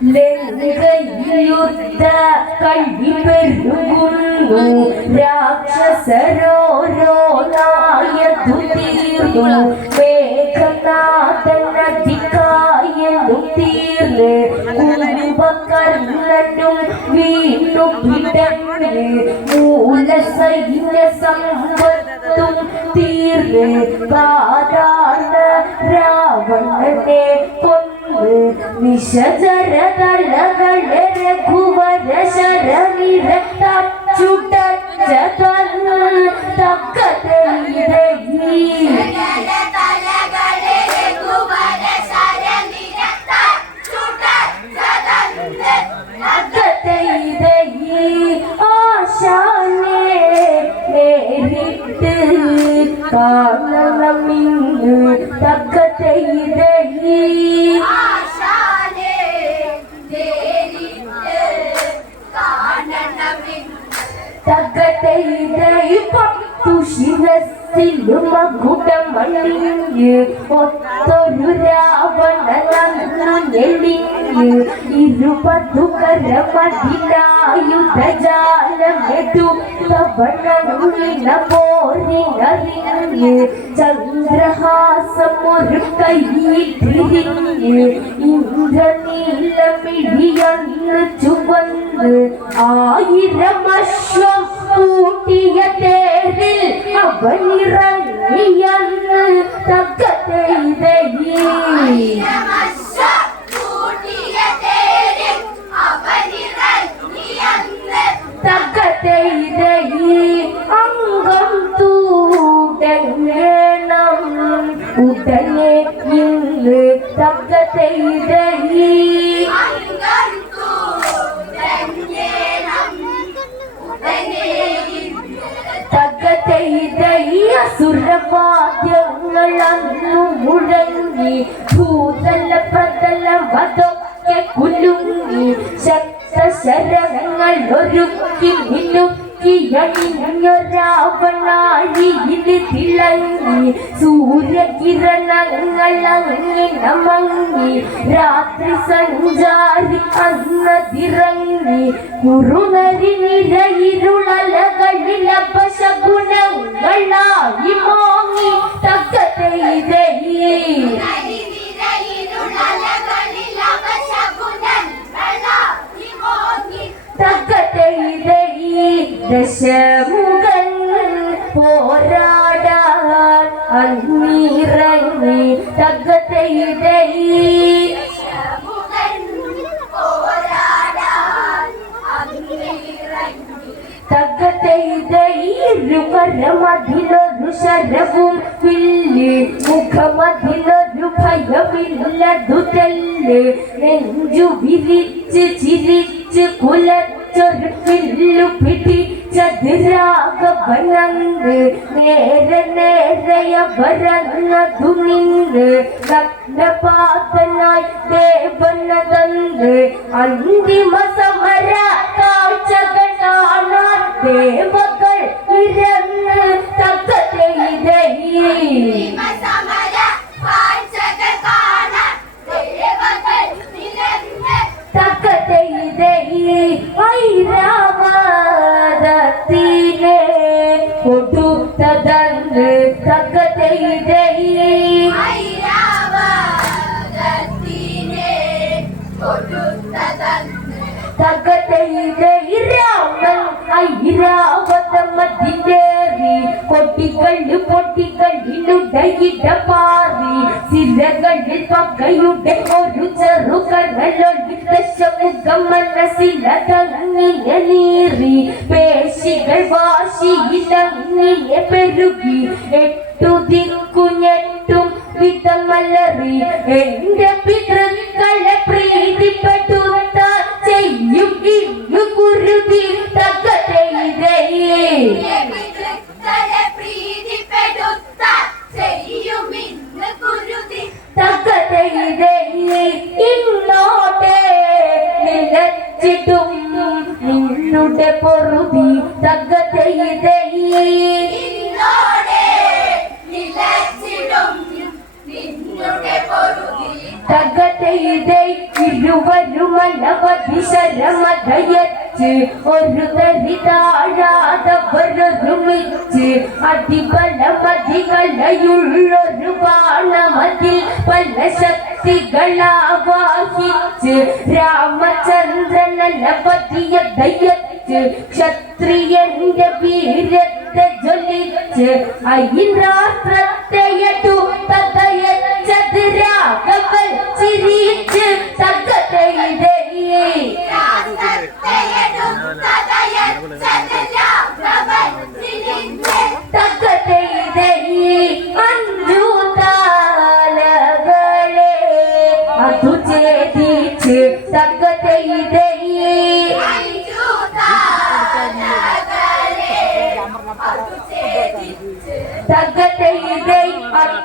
ലങ്കയുദ്ധ കഴി പെരുകുന്നു രാക്ഷസരോരോ നായതു തീർന്നു. മേഘനാഥൻ അധികായനും തീർന്ന് കുംഭകർണനും വീണ്ടു പിടന്ന് മൂലസൈന്യ സമ്പത്തും തീർന്ന് കാരാണ് രാവണനെ കൊന്ന് നിശജര തലകളെ രഘുവര ശരനിര തച്ചുട തന്ന് ഇരുപതു കരമതിലായുധജാലമെടു തവണുളിന പോരിനറിഞ്ഞ് ചന്ദ്രഹാസമൊരു കയ്യിൽ തിരിഞ്ഞ് ഇന്ദ്രനീലമിഴിയന്ന് ചുവന്ന് ആയിരം അശ്വം കൂട്ടിയ തേരിൽ അവനിറങ്ങിയന്ന് തക്കതൈതയേ തക്കതൈതയേ അംഗം തൂടങ്ങണം ഉടനെ സൂര്യകിരണങ്ങൾ അങ്ങനെ മങ്ങി രാത്രി സഞ്ചാരി അന്നതിറങ്ങി കുറുനരി നിരയിരുളലകളിൽ അപശഗുണങ്ങളായി മോങ്ങി തക്കതെയ്തേ ദശമുഖൻ പോരാടാൻ അന്നീറങ്ങി തക്കതൈതയേ തകതൈതൈരുകരമതിലൊരു ശരവും വില്ല് മുഖമതിലൊരു ഭയമില്ലതു തെല്ല്. നെഞ്ചു വിരിച്ച് ചിരിച്ച് കുലച്ചൊരു വില്ലു പിടിച്ചതിരാഗവനന്ന് നേരെ നേരെയവരന്നതു നിന്ന് നഗ്നപാതനായി ദേവനതന്ന് അന്തിമ സമര കാഴ്ചകൾ കാണാൻ கையிட பாரி சிலகள் நிற்பகையுடன் ஒரு கரலோல் வித்த சமூகமன சில தங்கிய நீரி பேசிகள் வாசியில உன்னிய பெருகி எட்டு തുതിക്കു ഞെട്ടും വിധമലറി എന്റെ പിതൃക്കളെ പ്രീതിപ്പെട്ടു ചെയ്യും ഇന്ന് നിങ്ങളുടെ പൊറുതി തകരയിതേ തകതയിതൈ ഇരുവരുമനവധി ശരമതയച്ച് ഒരു തരി താഴാതവരൊരുമിച്ച് അതിബലമതികളയുള്ളൊരു ബാണമതിൽ പല ശക്തികളാവാഹിച്ച് രാമചന്ദ്രനപതിയ ദയച്ച് ക്ഷത്രിയന്റെ വീരത്തെ ജ്വലിച്ച് ഐന്ദ്രാസ്ത്രത്തെയടു തതയച്ചത് We.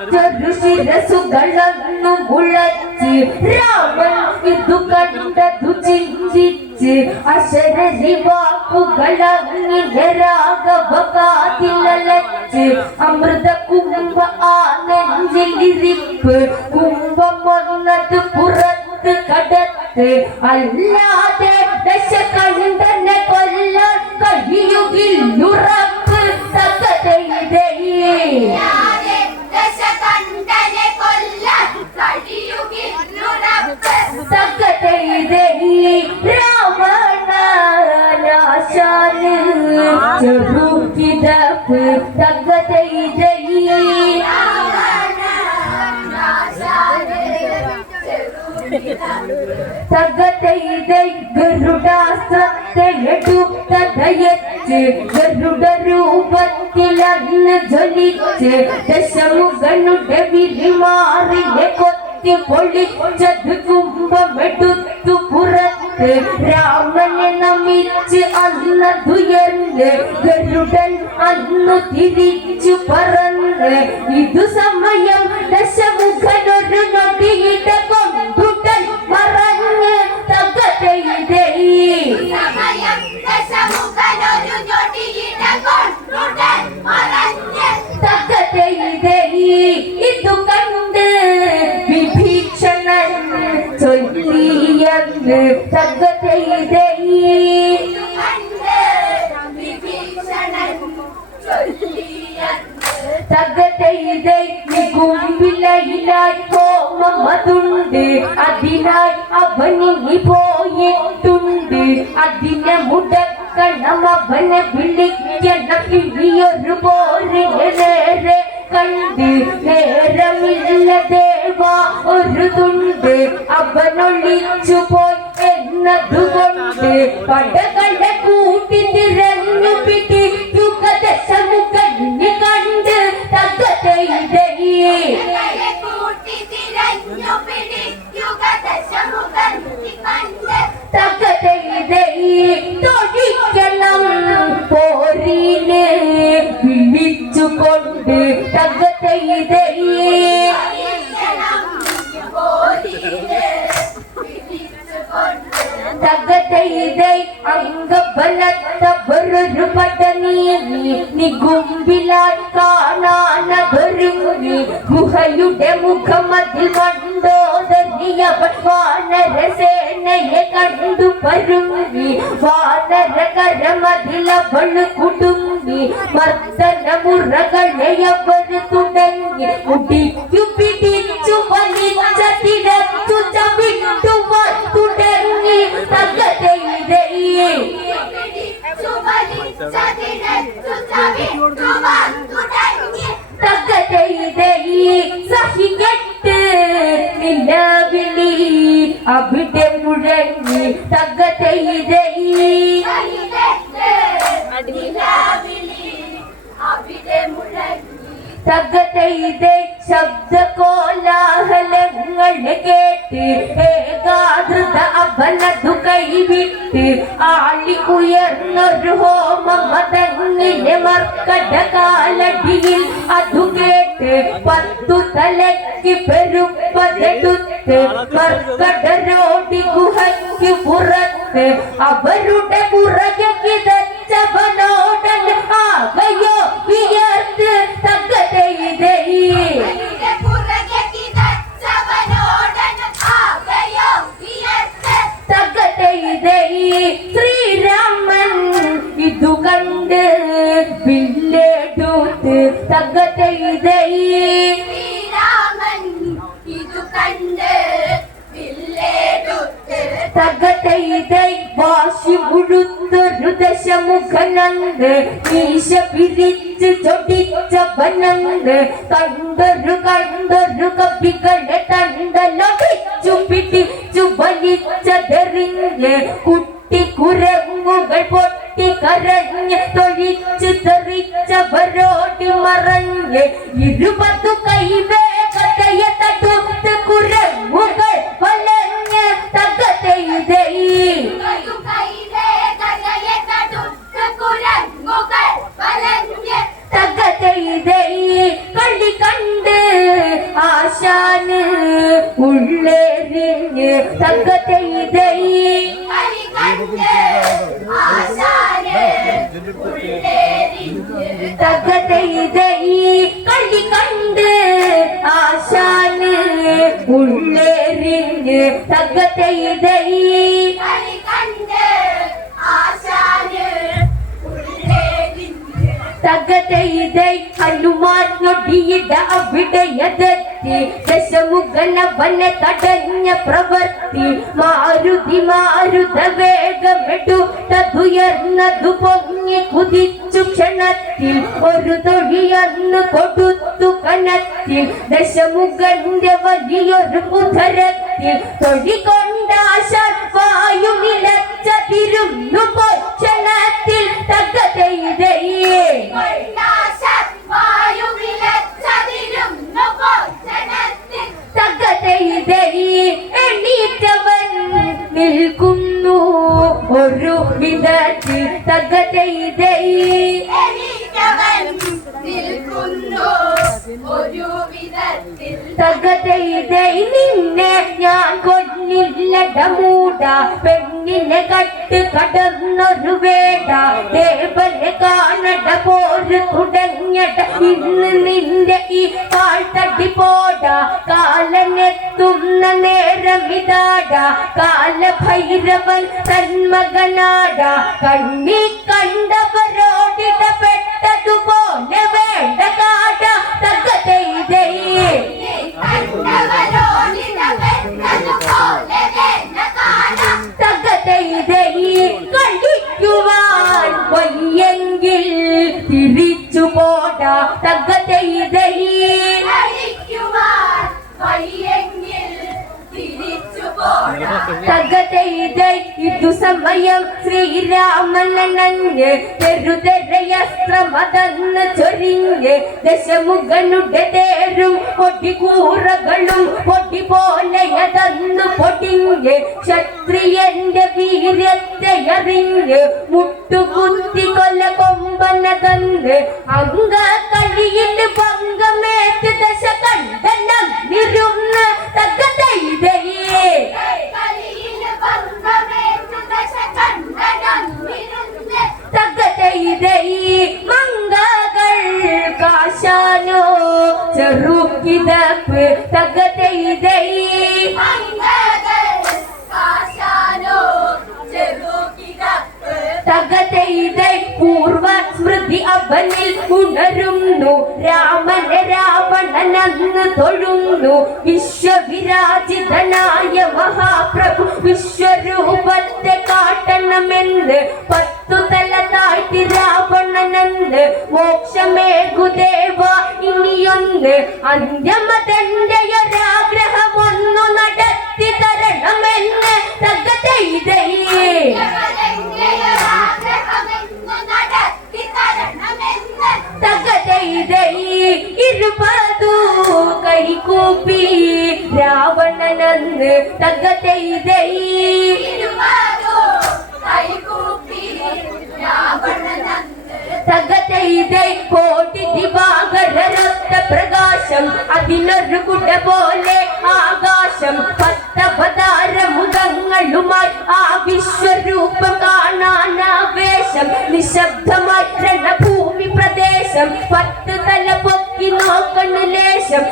അറ്റൊരു ശിരസുകളന്നു മുളച്ച് രാമൻ ഇതു കണ്ടതു ചിന്തിച്ച് അശരരി വാക്കുകളങ്ങിനെ രാഘവകാതിലച്ച് അമൃത കുംഭ ആ നെഞ്ചിലിരിപ്പ് കുംഭമൊന്നത് പുറത്ത് കടത്ത് അല്ലാതെ തകതയിതൈ ദശകണ്ഠനെ കൊല്ലാൻ കഴിയുകില്ലുറപ്പ് തകതയിതൈ രാവണനാശാന് ചെറുകിടപ്പ് തകതയിതൈ തകതയിതൈ ഗരുഡാസ്ത്രത്തെ എടുത്തതയച്ച് ഗരുഡ രൂപത്തിലന്ന് ജ്വലിച്ച് ദശമുഖനുടെ വിരിമാറിനെ കൊത്തി പൊളിച്ചത് കുംഭമെടുത്തു പുറത്ത്. രാമനെ നമിച്ച് അന്നതുയർന്ന് ഗരുഡൻ അന്നു തിരിച്ചു പറന്ന്. ഇതു സമയം ദശമുഖനൊരു നൊടിയിട കൊണ്ടുടൻ മറഞ്ഞ് തകതയിടേ സമയം ദശമുഖനൊരു നൊടിയിട കൊണ്ടുടൻ മറഞ്ഞ് തകതയിതൈ ഇതു കണ്ട് വിഭീഷണൻ ചൊല്ലിയെന്ന് കണ്ട് വിഭീഷണൻ ചൊല്ലിയെന്ന് തകതയിതൈ നികുംബിലയിലായി ഹോമമതുണ്ട് അതിനായി അവനിങ്ങി പോയിട്ടുണ്ട് അതിനെ മുടക്കണം അവനെ വിളിക്കണം ഇനിയൊരു പോരിനെ നേരെ കണ്ട് നേരമില്ല ദേവ ഒരു തുണ്ട് അവനൊളിച്ചു പോയി എന്നതുകൊണ്ട് പടകളെ കൂട്ടി തിരഞ്ഞു പിടിക്കുക ദശമുഖന് കണ്ട് തകതയിതൈ കൈകളെ കുടുങ്ങി മർദ്ദന മുറകളെ അവർ തുടങ്ങി മുടിക്കു പിടിച്ചു വലിച്ചതിരച്ചു ചവിട്ടുവാൻ തുടങ്ങി തകതയിതൈ പിടിച്ചു വലിച്ചതിനു ചവിട്ടുവാൻ തുടങ്ങി തകതയിതൈ സഹികെട്ട് നിലവിളി അവിടെ മുഴങ്ങി തകതയിതൈ കൈകെട്ട് നിലാവിളി കോലാഹലങ്ങൾ കേട്ട് ഏകാഗ്രത കൈവിട്ട് ആളി ഉയർന്നൊരു ഹോമം മർക്കട കാലടിയിൽ അതു കേട്ട് പത്തു തലയ്ക്ക് പെരുപ്പതെടുത്ത് മർക്കട രോടി ഗുഹയ്ക്ക് പുറത്ത് അവരുടെ പുറകെ ഈശ പിരിച്ച് ചൊടിച്ച വനങ്ങൾ കണ്ടൊരു കണ്ടൊരു കപ്പികളെ തണ്ടലൊടിച്ചു പിടിച്ചു വലിച്ചതെറിഞ്ഞ് കുട്ടി കുരങ്ങുകൾ പൊട്ടി കരഞ്ഞ് തൊഴിച്ച് തെറിച്ചവരോടി മറഞ്ഞ് ഇരുപതു കൈവേഗതയെ തകതൈതൈ ആശാന് ഉള്ളേറിഞ്ഞ് തകതൈതൈ ഹനുമാൻ ഞൊടിയിട അവിടെയതെത്തി ദശമുഖനവനെ തടഞ്ഞ പ്രവർത്തി മാരുതി മാരുത വേഗമെടുത്തതുയർന്നതു പൊങ്ങി കുതിച്ചു ക്ഷണത്തിൽ ഒരു തൊഴിയന്ന് കൊടുത്തു കനത്തിൽ. ദശമുഖന്റെ വലിയൊരു ഉദരത്തിൽ തൊഴി കൊണ്ടാശാൻ തുടങ്ങട ഇന്ന് നിന്റെ ഈ കാൽത്തടി പോട. കാലനെത്തുന്ന നേരം ഇതാട. കാലഭൈരവൻ തന്മകനാട. കണ്ണി കണ്ടവരോടിടപെട്ടതുപോലെ വേണ്ട കാട. തകതൈതൈ തകതൈതൈ തിരിച്ചു പോടാ തകതൈതൈ ഇതു സമയം ശ്രീരാമനഞ്ഞ് തെരുതെരയസ്ത്രമതന്ന് ചൊരിഞ്ഞ് ദശമുഖനുടെ തേരും പൊടികൂറകളും പൊടി പോലെയതന്ന് പൊടിഞ്ഞ് ക്ഷത്രിയന്റെ വീര്യത്തെ അറിഞ്ഞ് മുട്ടുകുത്തി കൊല കൊമ്പനതന്ന് അങ്ക കളിയിൽ പങ്കമേറ്റ് ദശ കണ്ടനം നിരുന്ന് കളിയിൽ പങ്കമേറ്റു ചെറുക്കിതപ്പ് തകത്തെ ചെറുകിടപ്പ് തകതൈതൈ പൂർവ സ്മൃതി അവനിൽ ഉണരുന്നു. രാമനെ രാവണനന്ന് തൊഴുന്നു. വിശ്വവിരാജിതനായ മഹാപ്രഭു വിശ്വരൂപത്തെ കാട്ടണമെന്ന് പത്തു തല താഴ്ത്തി രാവണനെന്ന് മോക്ഷമേകുദേവ ഇനിയൊന്ന് അന്യമതന്റെ ഒരാഗ്രഹമൊന്നു നടത്തി തരണമെന്ന് തരണമെന്ന് തകതൈതൈ ഇരുപതു കൈകൂപ്പി രാവണനന്ന് തകതൈതൈ ഇരുവരോ കൈകൂപ്പി രാവണനന്ദ തകതൈതൈ കോടി ദിവാകരരക്ത പ്രകാശം അതിനൊരു കുട പോലെ ആകാശം പത്തപതാര മുഖങ്ങളുമായി ആ വിശ്വരൂപം കാണാനാവേശം നിശബ്ദമായി ഭൂമി പ്രദേശം പത്ത് തല പൊക്കി നോക്കണു ലേശം.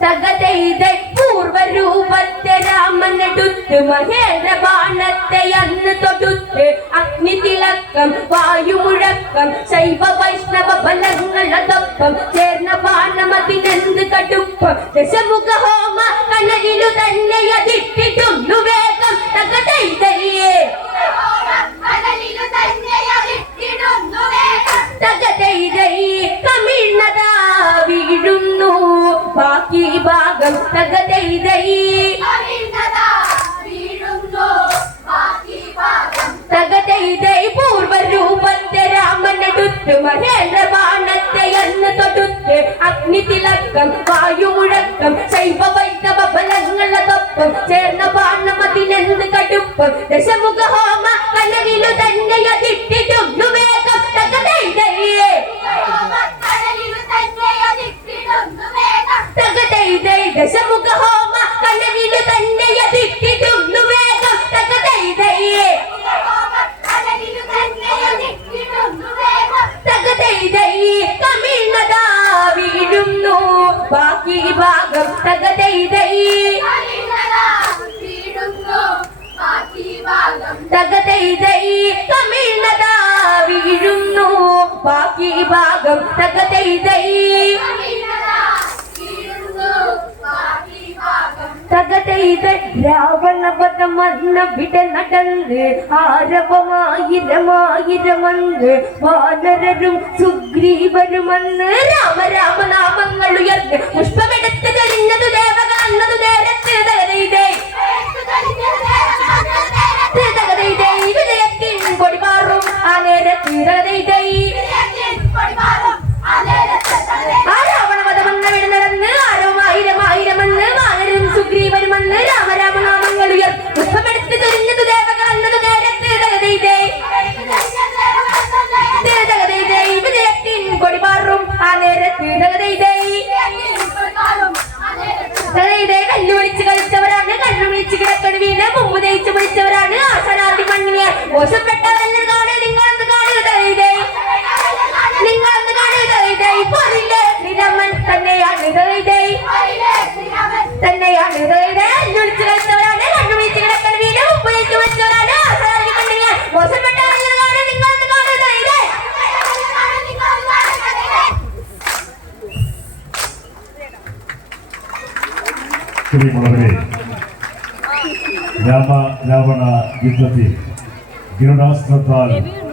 തകതൈത പൂർവരൂപത്തെ രാമനെടുത്ത് മഹേന്ദ്ര ബാണത്തെ അന്ന് തൊടുത്ത് അഗ്നി തിളക്കം വായുമുഴക്കം വൈഷ്ണവ ബലങ്ങളതൊപ്പം ചേർന്ന ബാണമതിനെന്ത് കടുപ്പം? ദശമുഖ ഹോമ കനലിലു തന്നെ അതിട്ടിട്ടുന്നു വേഗം തകതൈതയേ കനലിലു തന്നെ അതിട്ടിടുന്നു വേഗം തകതൈതയേ തമിഴ്നത ബാക്കി ഭാഗം തകതൈതൈ തകതൈതൈ പൂർവരൂപത്തെ രാമനെടുത്ത് മഹേന്ദ്ര ബാണത്തെ എന്ന് തൊടുത്ത് അഗ്നി തിളക്കം വായുമുഴക്കം ശൈവ വൈഷ്ണവ ബലങ്ങളതൊപ്പം ചേർന്ന ബാണം കടുപ്പം? ദശമുഖ ഹോമ കനലിലു തന്നെ ബാക്കി ഭാഗം തകതൈതൈ അവിഴ്ന്നതാ വീഴുന്നു ബാക്കി ഭാഗം തകതൈത രാവണവധം വിട നടന്ന് ആരവമായിരമായിരമന്ന് വാനരരും സുഗ്രീവരുമന്ന് രാമരാമനാമങ്ങൾ ഉയർന്ന്. പുഷ്പമെടുത്ത് सफल